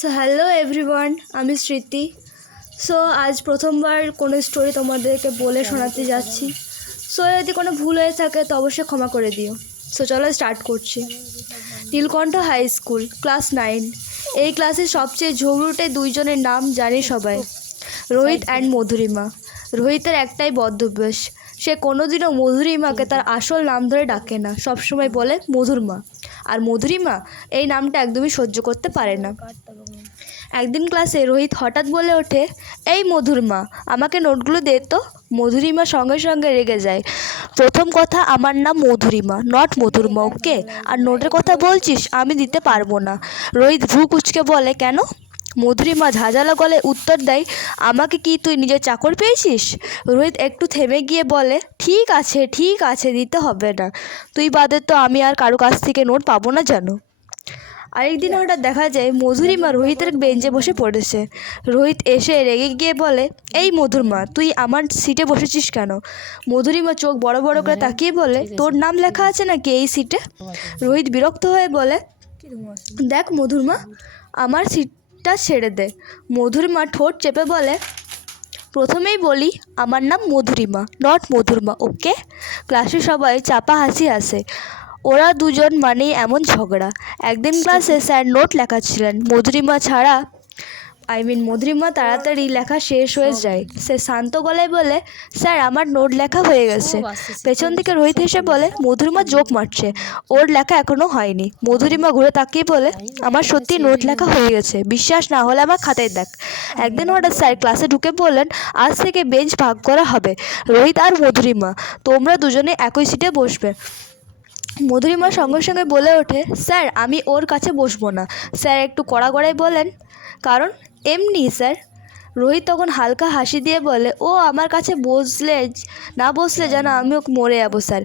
So hello everyone, আমি স্মৃতি। So আজ প্রথমবার কোনো স্টোরি তোমাদেরকে বলে শোনাতে যাচ্ছি। সো যদি কোনো ভুল হয়ে থাকে তো অবশ্যই ক্ষমা করে দিও। সো চলো স্টার্ট করছি। নীলকণ্ঠ হাই স্কুল, ক্লাস 9। এই ক্লাসের সবচেয়ে ঝগড়ুটে দুইজনের নাম জানি সবাই, রোহিত অ্যান্ড মধুরিমা। রোহিতের একটাই বদভ্যাস, সে কোনোদিনও মধুরিমাকে তার আসল নাম ধরে ডাকে না, সবসময় বলে মধুরমা। আর মধুরিমা এই নামটা একদমই সহ্য করতে পারে না। একদিন ক্লাসে রোহিত হঠাৎ বলে ওঠে, এই মধুরমা, আমাকে নোটগুলো দে তো। মধুরিমা সঙ্গে সঙ্গে রেগে যায়। প্রথম কথা, আমার নাম মধুরিমা, নট মধুরমা, ওকে? আর নোটের কথা বলছিস, আমি দিতে পারবো না। রোহিত ভ্রু কুঁচকে বলে, কেন? মধুরিমা ঝাঁঝালো গলায় উত্তর দেয়, আমাকে কি তুই নিজের চাকর পেয়েছিস? রোহিত একটু থেমে গিয়ে বলে, ঠিক আছে, দিতে হবে না। তুই বাদে তো আমি আর কারো কাছ থেকে নোট পাবো না জানো। আরেকদিন হঠাৎ দেখা যায় মধুরিমা রোহিতের বেঞ্চে বসে পড়েছে। রোহিত এসে রেগে গিয়ে বলে, এই মধুরমা, তুই আমার সিটে বসেছিস কেন? মধুরিমা চোখ বড় বড় করে তাকিয়ে বলে, তোর নাম লেখা আছে নাকি এই সিটে? রোহিত বিরক্ত হয়ে বলে, দেখ মধুরমা, আমার সিটটা ছেড়ে দে। মধুরিমা ঠোঁট চেপে বলে, প্রথমেই বলি, আমার নাম মধুরিমা, নট মধুরমা, ওকে? ক্লাসে সবাই চাপা হাসি আসে। ওরা দুজন মানেই এমন ঝগড়া। একদিন ক্লাসে স্যার নোট লেখাচ্ছিলেন। মধুরিমা তাড়াতাড়ি লেখা শেষ হয়ে যায়। সে শান্ত গলায় বলে, স্যার, আমার নোট লেখা হয়ে গেছে। পেছন থেকে রোহিত হেসে বলে, মধুরিমা জোক মারছে, ওর লেখা এখনো হয়নি। মধুরিমা ঘুরে তাকিয়ে বলে, আমার সত্যি নোট লেখা হয়ে গেছে, বিশ্বাস না হলে আমার খাতায় দেখ। একদিন হঠাৎ স্যার ক্লাসে ঢুকে বললেন, আজ থেকে বেঞ্চ ভাগ করা হবে। রোহিত আর মধুরিমা, তোমরা দুজনে একই সিটে বসবে। মধুরিমা সঙ্গে সঙ্গে বলে ওঠে, স্যার, আমি ওর কাছে বসবো না। স্যার একটু কড়া গলায় বলেন, কারণ? এমনি স্যার। রোহিত তখন হালকা হাসি দিয়ে বলে, ও আমার কাছে না বসলে যেন আমি মরে যাবো স্যার।